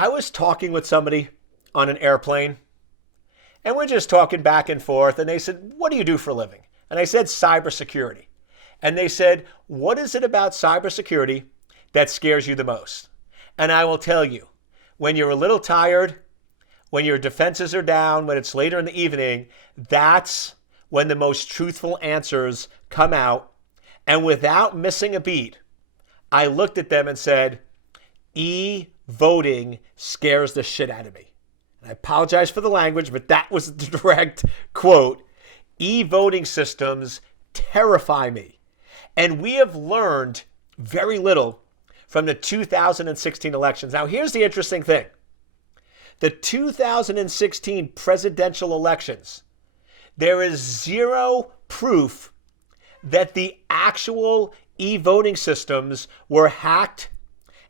I was talking with somebody on an airplane, and we're just talking back and forth, and they said, "What do you do for a living?" And I said, "Cybersecurity." And they said, "What is it about cybersecurity that scares you the most?" And I will tell you, when you're a little tired, when your defenses are down, when it's later in the evening, that's when the most truthful answers come out. And without missing a beat, I looked at them and said, "E-voting scares the shit out of me." And I apologize for the language, but that was the direct quote. "E-voting systems terrify me." And we have learned very little from the 2016 elections. Now, here's the interesting thing. The 2016 presidential elections, there is zero proof that the actual e-voting systems were hacked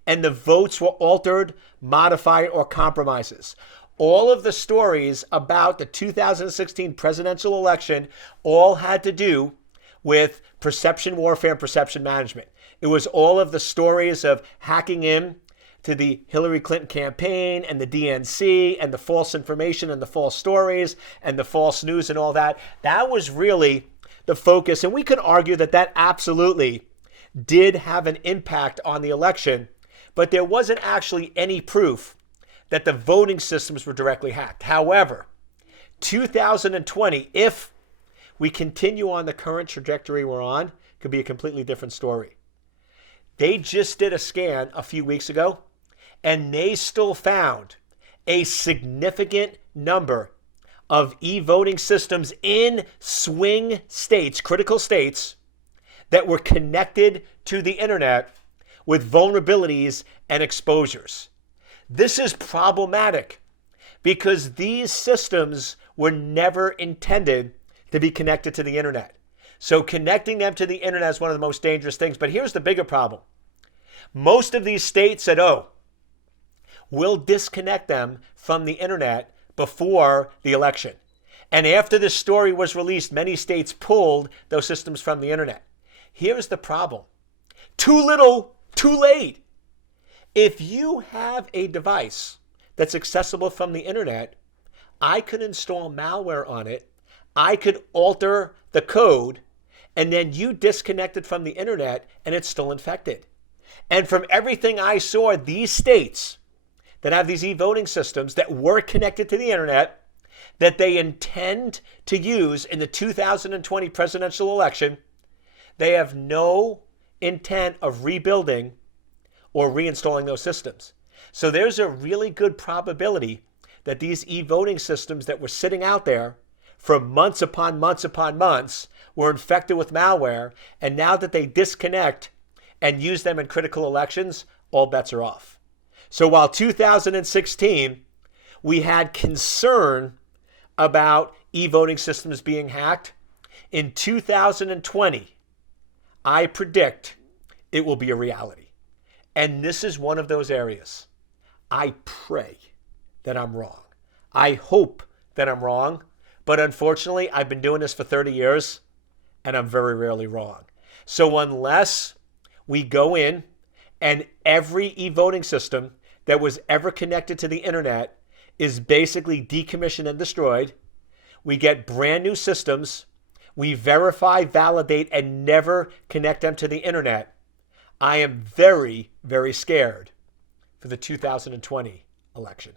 and the votes were altered, modified, or compromises. All of the stories about the 2016 presidential election all had to do with perception warfare and perception management. It was all of the stories of hacking in to the Hillary Clinton campaign and the DNC and the false information and the false stories and the false news and all that. That was really the focus. And we could argue that that absolutely did have an impact on the election, but there wasn't actually any proof that the voting systems were directly hacked. However, 2020, if we continue on the current trajectory we're on, could be a completely different story. They just did a scan a few weeks ago, and they still found a significant number of e-voting systems in swing states, critical states, that were connected to the internet with vulnerabilities and exposures. This is problematic because these systems were never intended to be connected to the internet. So connecting them to the internet is one of the most dangerous things. But here's the bigger problem. Most of these states said, "Oh, we'll disconnect them from the internet before the election." And after this story was released, many states pulled those systems from the internet. Here's the problem. Too little, too late. If you have a device that's accessible from the internet, I could install malware on it. I could alter the code, and then you disconnect it from the internet, and it's still infected. And from everything I saw, these states that have these e-voting systems that were connected to the internet, that they intend to use in the 2020 presidential election, they have no intent of rebuilding or reinstalling those systems. So there's a really good probability that these e-voting systems that were sitting out there for months upon months upon months were infected with malware, and now that they disconnect and use them in critical elections, all bets are off. So while 2016, we had concern about e-voting systems being hacked, in 2020, I predict it will be a reality. And this is one of those areas. I pray that I'm wrong. I hope that I'm wrong. But unfortunately, I've been doing this for 30 years, and I'm very rarely wrong. So unless we go in and every e-voting system that was ever connected to the internet is basically decommissioned and destroyed, we get brand new systems, we verify, validate, and never connect them to the internet, I am very, very scared for the 2020 election.